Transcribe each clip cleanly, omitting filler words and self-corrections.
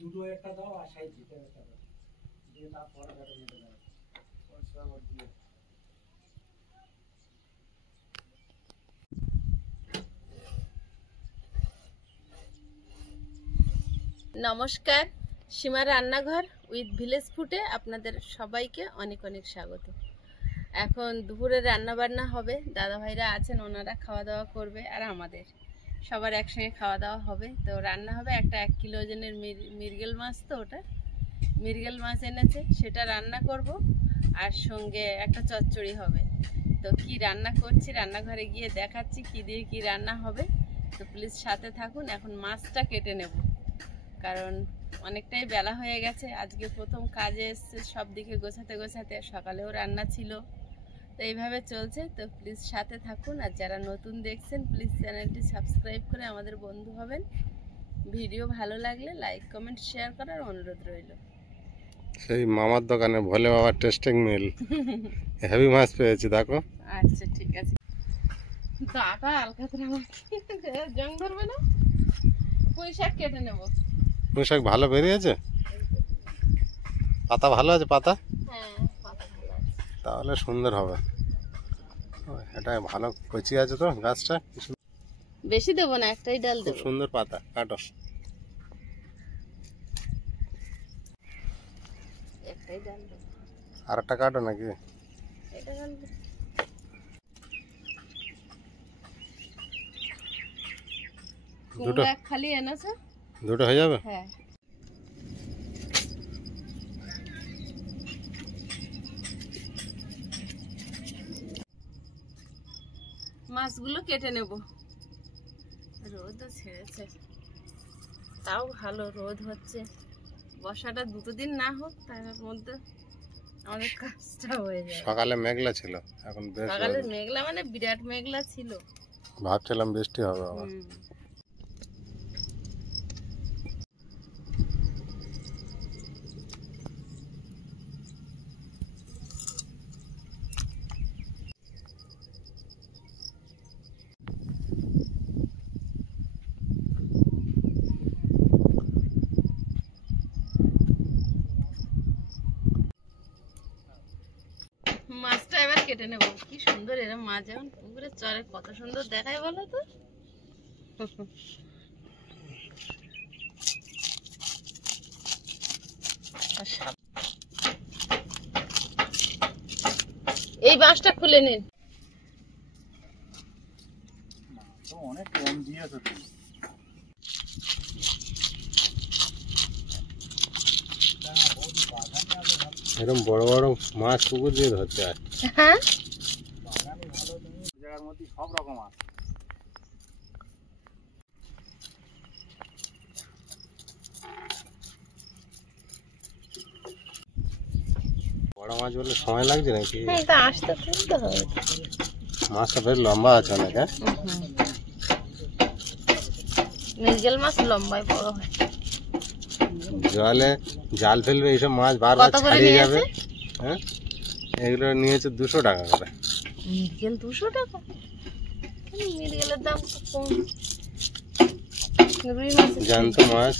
দুটো একটা দাও আর সাইড দিতে একটা দাও দিয়ে তারপরে কাটে নিতে দাও পয়সা দিয়ে। নমস্কার, সীমা রান্নাঘর উইথ ভিলেজ ফুডে আপনাদের সবাইকে অনেক অনেক স্বাগত। এখন দুপুরে রান্না বান্না হবে, দাদা ভাইরা আছেন, ওনারা খাওয়া দাওয়া করবে আর আমাদের সবার একসঙ্গে খাওয়া দাওয়া হবে। তো রান্না হবে একটা 1 কিলো ওজনের মৃগেল মাছ, তো ওটা মৃগেল মাছ এনেছে, সেটা রান্না করব আর সঙ্গে একটা চচ্চড়ি হবে। তো কি রান্না করছি রান্নাঘরে গিয়ে দেখাচ্ছি কি দিয়ে কি রান্না হবে, তো প্লিজ সাথে থাকুন। এখন মাছটা কেটে নেব কারণ অনেকটাই বেলা হয়ে গেছে, আজকে প্রথম কাজে এসছে, সব দিকে গোছাতে গোছাতে, সকালেও রান্না ছিল, তো এইভাবে চলছে। তো প্লিজ সাথে থাকুন, আর যারা নতুন দেখছেন প্লিজ চ্যানেলটি সাবস্ক্রাইব করে আমাদের বন্ধু হবেন। ভিডিও ভালো লাগলে লাইক কমেন্ট শেয়ার করার অনুরোধ রইল। সেই মামার দোকানে ভোলে বাবার টেস্টিং মিল হেভি মাছ পেয়েছি, দেখো। আচ্ছা ঠিক আছে, দাটা আলকাতরা জং ধরবে না। পুঁই শাক কেটে নেব। পুঁই শাক ভালো বেরিয়েছে, পাতা ভালো আছে, পাতা হ্যাঁ পাতা ভালো আছে, তাহলে সুন্দর হবে। এটা ভালো কচি আছে তো গাছটা, বেশি দেবো না, একটাই ডাল খুব দেবো। সুন্দর পাতা, কাটো। একটাই ডাল দেবো। আর একটা কাটো নাকি? এটা ডাল দেবো। দুটো কুমড়ো এক খালি এনেছে, দুটো হয়ে যাবে। হ্যাঁ মাছগুলো কেটে নেব। রোদও ছেড়েছে, তাও ভালো রোদ হচ্ছে। বর্ষাটা 2 দিন না হোক, তার মধ্যে আমাদের কাজটা হয়ে যায়। সকালে মেঘলা ছিল, এখন বেশ সকালে মেঘলা মানে বিরাট মেঘলা ছিল, ভাবছিলাম বৃষ্টি হবে আবার। মাছটা এবার কেটে নেব। কি সুন্দর এরকম মাছ যেমন পুকুরে চরে কত সুন্দর দেখায় বলো তো। এই বাঁশটা খুলে নিন। অনেক কম দিয়েছে তুমি। এরকম বড় বড় মাছ পুকুর দিয়ে ধরতে হয়। হ্যাঁ বাগানে ভালো, তুমি জায়গার মধ্যে সব রকম আছে। বড় মাছ বলে সময় লাগছে নাকি? হ্যাঁ এটা আসতে তুলতে হবে। মাছটা বেশ লম্বা আছে অনেক। হ্যাঁ মৃগেল মাছ লম্বায় বড় হয়। জলে জাল ফেলবে এইসব মাছ বারবার ছাড়িয়ে যাবে। হ্যাঁ এগুলো নিয়েছে 200 টাকা করে। মৃগেল 200 টাকা? মৃগেলের দাম কম। রুই মাছ জ্যান্ত মাছ।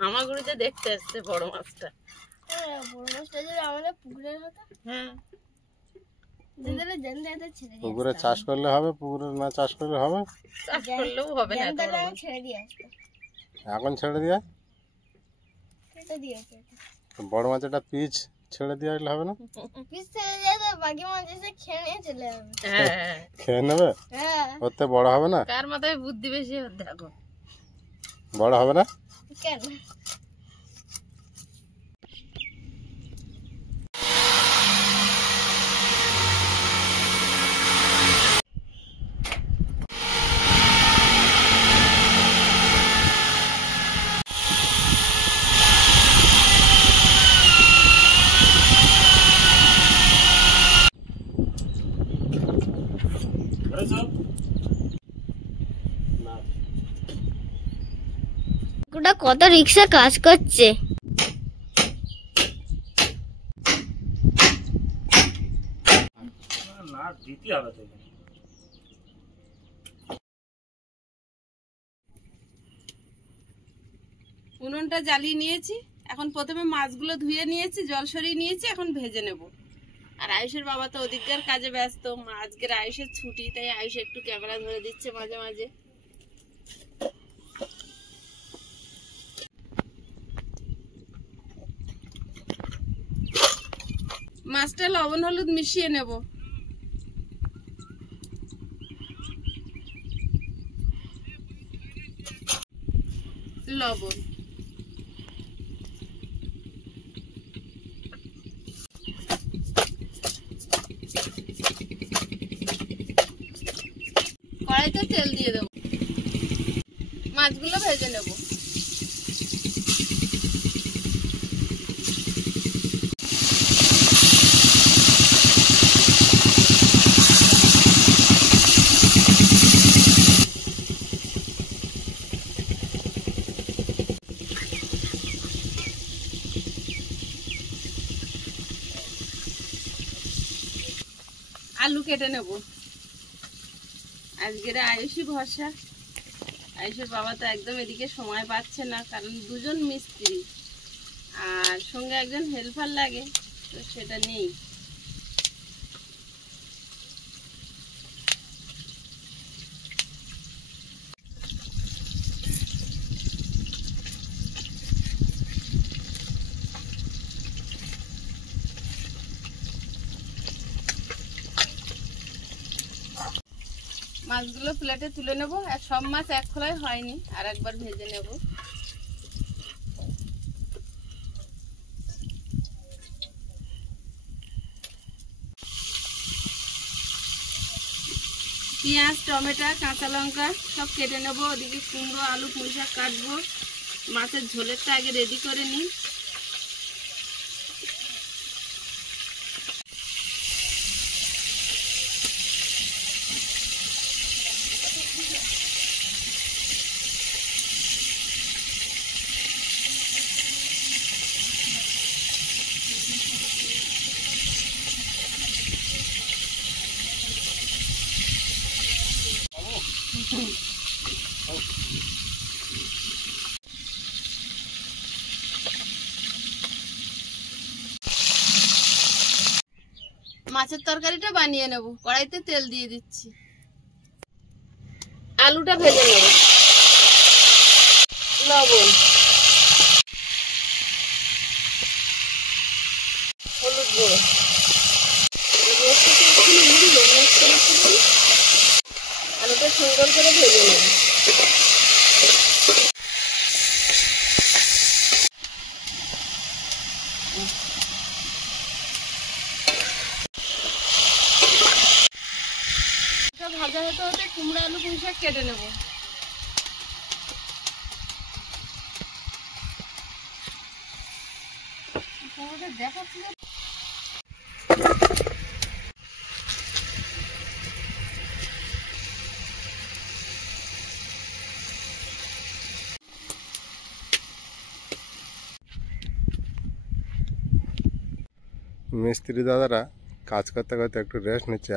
হামাগুড়িতে দেখতে আসছে বড় মাছটা। বড় মাছটা যদি আমাদের পুকুরের হতো, হ্যাঁ পুকুরে চাষ করলে হবে, পুকুরে না চাষ করলে হবে? চাষ করলেও হবে না, ছেড়ে দিয়ে আসতো। এখন ছেড়ে দিয়ে কেটে দিয়েছে, বড় মাছেরটা পিচ ছেড়ে দিয়ে আসলে হবে না? পিস ছেড়ে দিয়ে তো বাকি মাছ এসে খেয়ে নিয়ে চলে যাবে। হ্যাঁ খেয়ে নেবে? হ্যাঁ, ওতে বড় হবে না? কার মাথায় বুদ্ধি বেশি দেখো। বড় হবে না? কেন? ওটা কত রিক্সা কাজ করছে। না দিতে হবে তো। উনুনটা জ্বালিয়ে নিয়েছি, এখন প্রথমে মাছগুলো ধুয়ে নিয়েছি, জল সরিয়ে নিয়েছি, এখন ভেজে নেব। আর আয়ুষের বাবা তো ওদিককার কাজে ব্যস্ত, আজকের আয়ুষের ছুটি, তাই আয়ুষ একটু ক্যামেরা ধরে দিচ্ছে মাঝে মাঝে। মাছটা লবণ হলুদ মিশিয়ে নেব। লবণ, কড়াইতে তেল দিয়ে দেবো, মাছগুলো ভেজে নেব। আলু কেটে নেব। আজকের আয়ুষই ভরসা, আয়ুষের বাবা তো একদম এদিকে সময় পাচ্ছে না, কারণ দুজন মিস্ত্রি আর সঙ্গে একজন হেল্পার লাগে, তো সেটা নেই। মাছগুলো প্লেটে তুলে নেব। সব মাছ এক খোলায় হয়নি, আর একবার ভেজে নেব। পেঁয়াজ, টমেটো, কাঁচা লঙ্কা সব কেটে নেব। ওদিকে কুমড়ো, আলু, পুঁই শাক কাটবো। মাছের ঝোলেরটা আগে রেডি করে নিই। মাছের তরকারিটা বানিয়ে নেব। কড়াইতে তেল দিয়ে দিচ্ছি, আলুটা ভেজে নেব। লবণ, হলুদ গুঁড়ো, আলুটা সুন্দর করে ভেজে নেব। ভাজা হতে হতে কুমড়ো, আলু, পুঁই শাক কেটে নেব। দেখাচ্ছি মিস্ত্রি দাদারা কাজ করতে করতে একটু রেস্ট নিচ্ছে।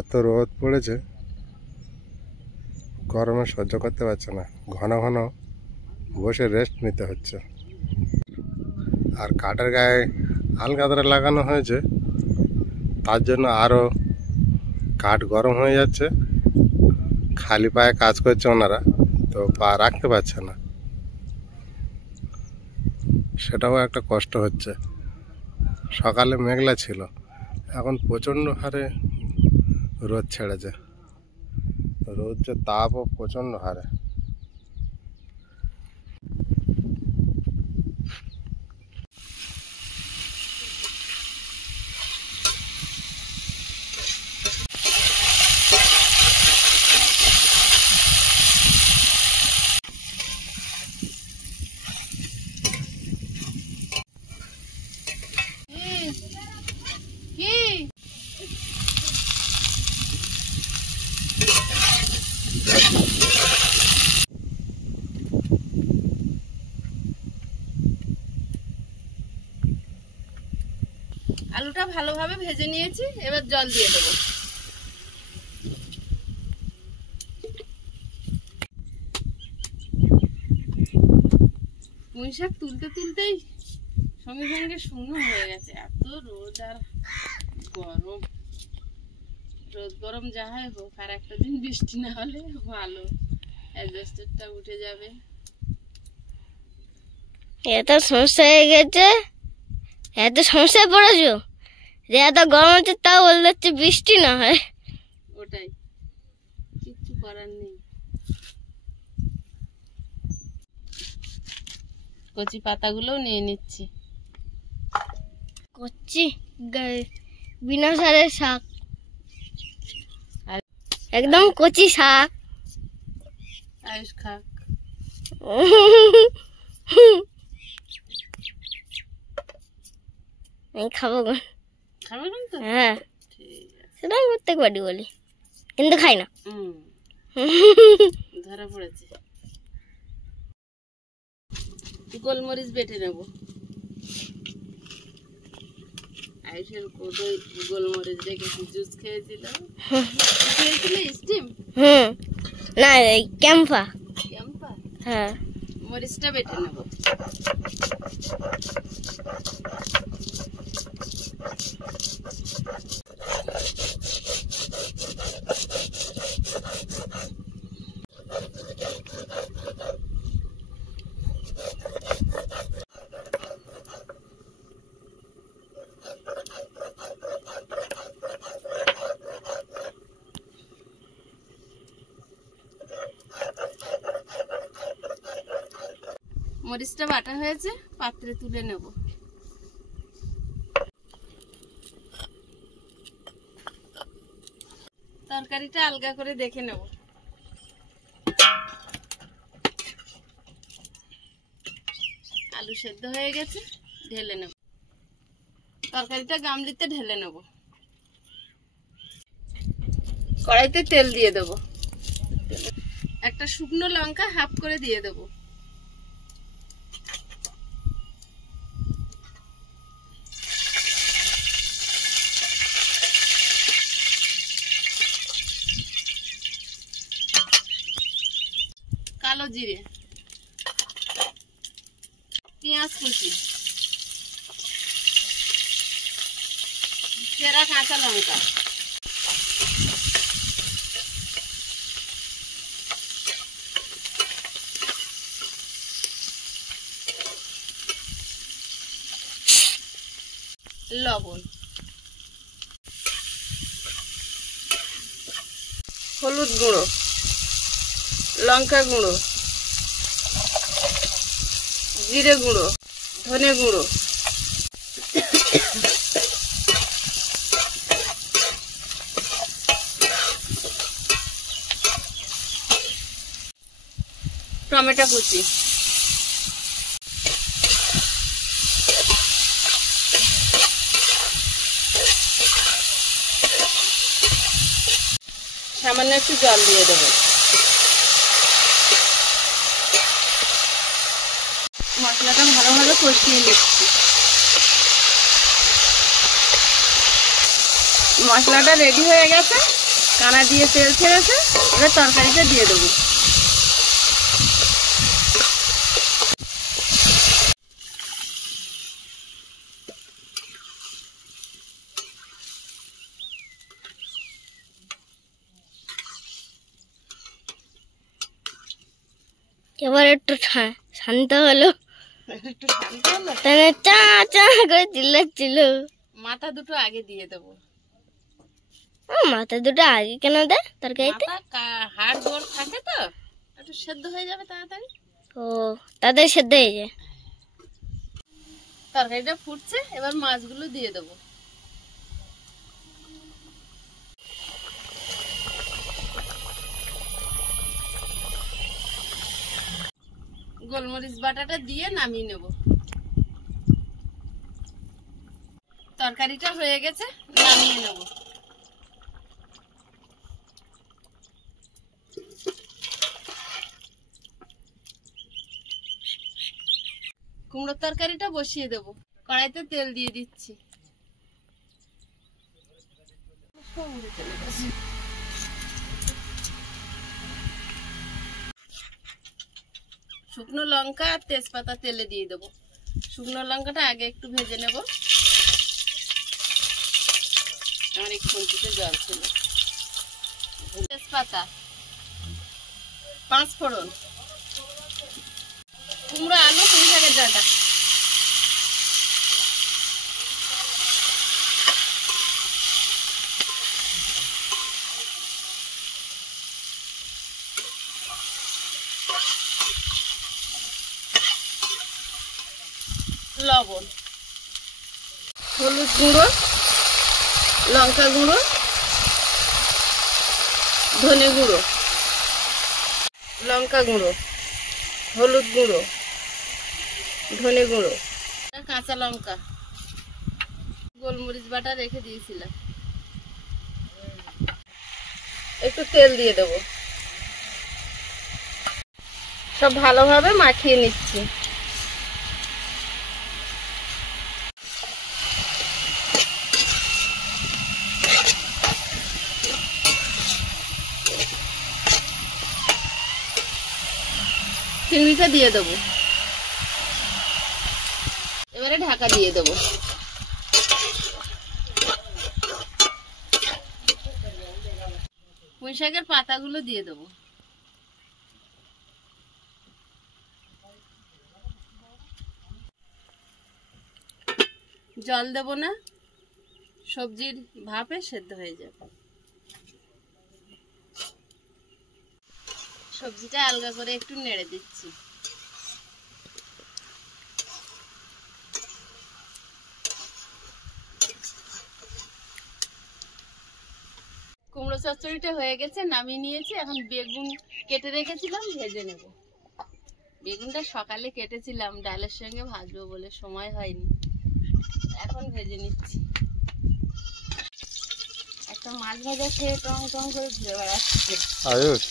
এত রোদ পড়েছে, গরমে সহ্য করতে পারছে না। ঘন ঘন বসে রেস্ট নিতে হচ্ছে। আর কাঠের গায়ে আলকাতরা লাগানো হয়েছে, তার জন্য আরও কাঠ গরম হয়ে যাচ্ছে। খালি পায়ে কাজ করছে ওনারা, তো পা রাখতে পারছে না, সেটাও একটা কষ্ট হচ্ছে। সকালে মেঘলা ছিল, এখন প্রচণ্ড হারে রোদ ছেড়েছে। রোদের তাপও প্রচণ্ড হারে। আলুটা ভালোভাবে ভেজে নিয়েছি, এবার জল দিয়ে দেবো। পুঁই শাক তুলতে তুলতেই সঙ্গে সঙ্গে শুকনো হয়ে গেছে। এত রোদ আর গরম, রোদ গরম যা হয় হোক, আর একটা দিন বৃষ্টি না হলে ভালো, অ্যাডজাস্টারটা উঠে যাবে। এত সমস্যা হয়ে গেছে, এত সমস্যায় পড়েছো যে এত গরম হচ্ছে, তাও বলতে হচ্ছে বৃষ্টি না হয়। ওটাই, কিচ্ছু করার নেই। কচি পাতাগুলোও নিয়ে নিচ্ছি। কচি বিনা সারের শাক, একদম কচি শাক। আয়ুষ খাক। আমি খাবো গো। খাবে কিন্তু? হ্যাঁ, ঠিক আছে। সেটা আমি প্রত্যেকবারই বলি, কিন্তু খাই না। ধরা পড়েছে। গোলমরিচ বেটে নেব। আয়ুষের কোটোই গোলমরিচ রেখেছি, জুস খেয়েছিল। খেয়েছিলে স্টিম? না, এই ক্যাম্পা। ক্যাম্পা? হ্যাঁ। মরিচটা বেটে নেব। মরিচটা বাটা হয়েছে, পাত্রে তুলে নেব। তরকারিটা আলগা করে দেখে নেব। আলু সেদ্ধ হয়ে গেছে, ঢেলে নেব। তরকারিটা গামলিতে ঢেলে নেব। কড়াইতে তেল দিয়ে দেব। একটা শুকনো লঙ্কা হাফ করে দিয়ে দেব। কালো জিরে, পেঁয়াজ কুচি, চেরা কাঁচা লঙ্কা, লবণ, হলুদ গুঁড়ো, লঙ্কা গুঁড়ো, জিরে গুঁড়ো, ধনে গুঁড়ো, টমেটো কুচি, সামান্য একটু জল দিয়ে দেবো। মশলাটা ভালোভাবে কষিয়ে নিচ্ছি। মশলাটা রেডি হয়ে গেছে, কানা দিয়ে তেল ছেড়েছে। এবার তরকারিটা দিয়ে দেবো। এবার একটু শান্ত হলো, একটু শান্ত হলো। তাহলে চা চা করে চিল্লাচ্ছিল। মাথা দুটো আগে দিয়ে দেবো। মাথা দুটো আগে কেন দেয় তরকারিতে? হাড় গোড় থাকে তো, একটু সেদ্ধ হয়ে যাবে তাড়াতাড়ি। ও, তাদের সেদ্ধ হয়ে যায়। তরকারিটা ফুটছে, এবার মাছগুলো দিয়ে দেবো। গোলমরিচ বাটাটা দিয়ে নামিয়ে নেব। তরকারিটা হয়ে গেছে, নামিয়ে নেব। কুমড়োর তরকারিটা বসিয়ে দেবো। কড়াইতে তেল দিয়ে দিচ্ছি। শুকনো লঙ্কা আর তেজপাতা তেলে দিয়ে দেবো। শুকনো লঙ্কাটা আগে একটু ভেজে নেব। আমার এক খুন্তিতে জল ছিল। তেজপাতা, 5 ফোড়ন, কুমড়ো, আলু, পুঁই শাকের ডাঁটা, লবণ, হলুদ গুঁড়ো, লঙ্কা গুঁড়ো, ধনে গুঁড়ো, লঙ্কা গুঁড়ো, হলুদ গুঁড়ো, ধনে গুঁড়ো, কাঁচা লঙ্কা, গোলমরিচ বাটা রেখে দিয়েছিলাম। একটু তেল দিয়ে দেবো। সব ভালোভাবে মাখিয়ে নিচ্ছি। চিংড়িটা দিয়ে দেবো। এবারে ঢাকা দিয়ে দেবো। পুঁই শাকের পাতাগুলো দিয়ে দেবো। জল দেব না, সবজির ভাপে সেদ্ধ হয়ে যাবে। সবজিটা আলগা করে একটু নেড়ে দিচ্ছি। কুমড়ো চচ্চড়িটা হয়ে গেছে, নামিয়ে নিয়েছি। এখন বেগুন কেটে রেখেছিলাম, ভেজে নেব। বেগুনটা সকালে কেটেছিলাম, ডালের সঙ্গে ভাজবো বলে সময় হয়নি, এখন ভেজে নিচ্ছি। একটা মাছ ভাজা খেয়ে টং টং করে ঘুরে বেড়াচ্ছে আয়ুষ।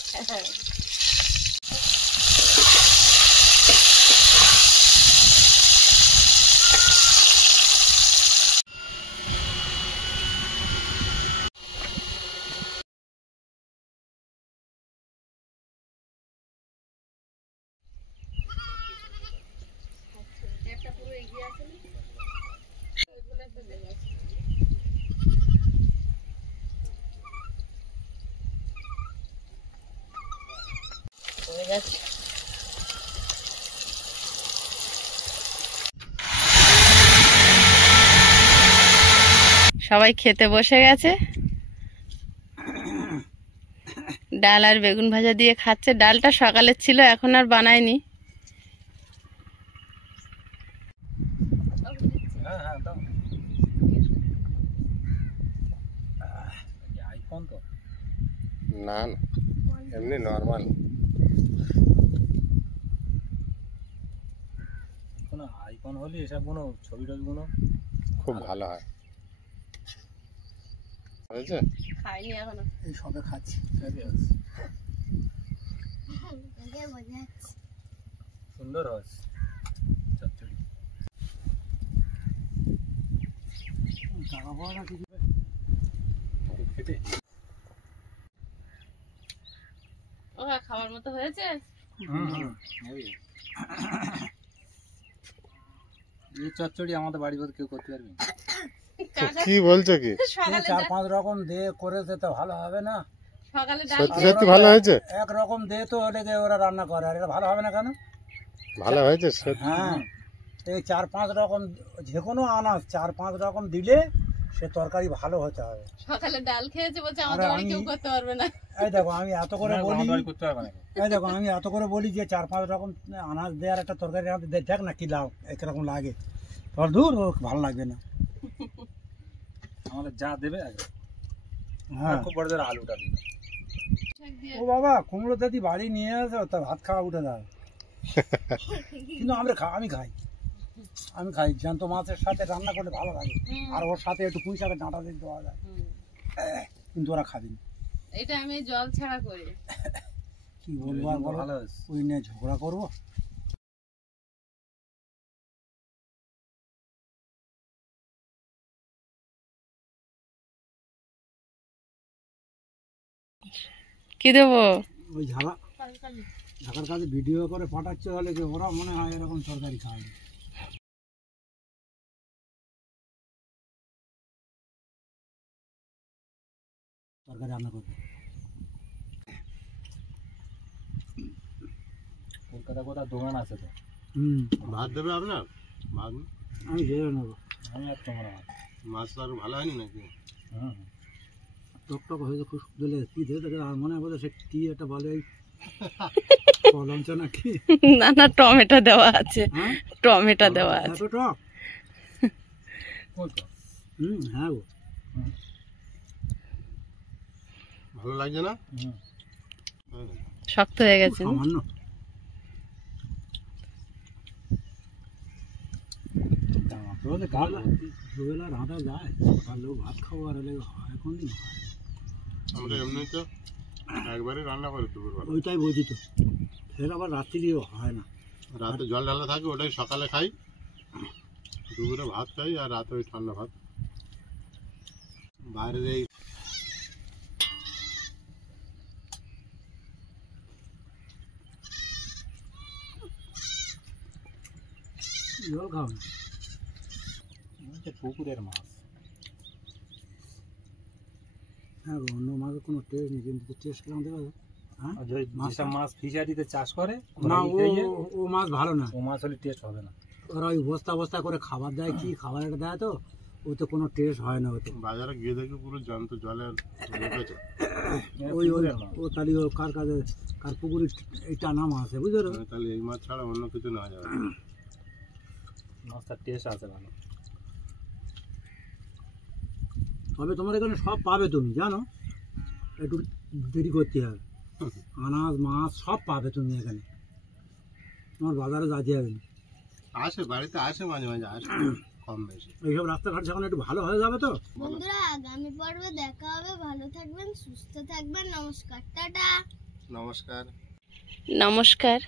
সবাই খেতে বসে গেছে। ডাল আর বেগুন ভাজা দিয়ে খাচ্ছে। ডালটা সকালের ছিল, এখন আর বানায়নি। না না, এমনি নর্মাল। কোনো আইকন হলে এসব কোনো ছবি টবিগুলো খুব ভালো হয়। হয়েছে? খাইনি এখনো। এই সবে খাচ্ছি। সুন্দর হচ্ছে চচ্চড়ি। খেতে ও হ্যাঁ, খাওয়ার মতো হয়েছে। এই চচ্চড়ি আমাদের বাড়ির মধ্যে কেউ করতে পারবে না। কি বলছো কি? 4-5 রকম দিয়ে করেছে তো ভালো হবে না। সকালে ডাল সত্যি সত্যি ভালো হয়েছে, একরকম দে তো হলে গিয়ে ওরা রান্না করে, আর এটা ভালো হবে না কেন? ভালো হয়েছে সত্যি। হ্যাঁ, এই 4-5 রকম যে কোনো আনাজ 4-5 রকম দিলে সে তরকারি ভালো হতে হবে। সকালে ডাল খেয়েছে বলছে আমাদের বাড়ি কেউ করতে পারবে না। এই দেখো আমি এত করে বলি, এই দেখো আমি এত করে বলি যে 4-5 রকম আনাজ দেওয়ার একটা তরকারি দেখ না কি লাভ একরকম লাগে, তোর দূর ও ভালো লাগবে না। আমাদের যা দেবে আগে হ্যাঁ, খুব বড় ধরে আলুটা দিবে। ও বাবা কুমড়ো দাদি বাড়ি নিয়ে আসো তা ভাত খাওয়া উঠে দাও। কিন্তু আমি খাই জ্যান্ত মাছের সাথে রান্না করলে ভালো লাগে, আর ওর সাথে একটু পুঁই শাকের ডাঁটা দিয়ে দেওয়া যায়, কিন্তু ওরা খাবে না। এটা আমি জল ছাড়া করি। কি বলবো আর বলো, ভালো হয়েছে। ওই নিয়ে ঝগড়া করবো। কি দেবো? ওই ঢাকার কাছে ভিডিও করে পাঠাচ্ছে হলে যে ওরা মনে হয় এরকম তরকারি খায় না। তরকারি রান্না করবে কলকাতা কোথাও দোকান আছে তো, ভাত দেবে আপনার? ভাত আমি জেনে নেবো। আমি আর তোমার মাছ তো আর ভালো হয়নি নাকি? টক হয়েছে খুব সুন্দর লেগেছে। কি দেবে দেখে আর মনে হয় সে কি একটা বলে কলমচ নাকি? না না, টমেটো দেওয়া আছে, হ্যাঁ টমেটো দেওয়া আছে। এত টক? হ্যাঁ গো, ভালো লাগছে না? শক্ত হয়ে গেছে। সামান্য দুবেলা রাঁধা যায়, সকালেও ভাত খাবো আর এলে হয় কোনদিন হয়? আমরা এমনি তো একবারে রান্না করি দুপুরবেলা, ওইটাই বুঝি তো, ফের আবার রাত্রিও হয় না। রাতে জল ঢালা থাকে ওটাই সকালে খাই, দুপুরে ভাত খাই আর রাতে ওই ঠান্ডা ভাত। বাইরের এই জল খাও না। পুকুরের মাছ। হ্যাঁ গো, অন্য মাছের কোনো টেস্ট নেই, কিন্তু টেস্ট কেমন দেবে? হ্যাঁ, আর যেসব মাছ ফিশারিতে চাষ করে না ওরা খেয়ে, ও মাছ ভালো না। ও মাছ হলে টেস্ট হবে না। ওরা ওই বস্তা বস্তা করে খাবার দেয়, কি খাবার একটা দেয় তো, ওতে কোনো টেস্ট হয় না ওতে। বাজারে গিয়ে দেখি পুরো জ্যান্ত জলে রেখেছে। ওই পুকুরের মাছ। ও তাহলে ও কার কাছে কার পুকুরে এই টানা মাছ আছে, বুঝলো? তাহলে এই মাছ ছাড়া অন্য কিছু নেওয়া যাবে না। মাছটার টেস্ট আছে ভালো। তবে তোমার এখানে সব পাবে, তুমি জানো, একটু দেরি করতে হবে। আনাজ মাছ সব পাবে তুমি এখানে, তোমার বাজারে যেতে হবে না। আসে বাড়িতে আসে মাঝে মাঝে আসে, কম বেশি। এইসব রাস্তাঘাট যখন একটু ভালো হয়ে যাবে তো। বন্ধুরা আগামী পর্বে দেখা হবে। ভালো থাকবেন, সুস্থ থাকবেন। নমস্কার, টাটা। নমস্কার। নমস্কার।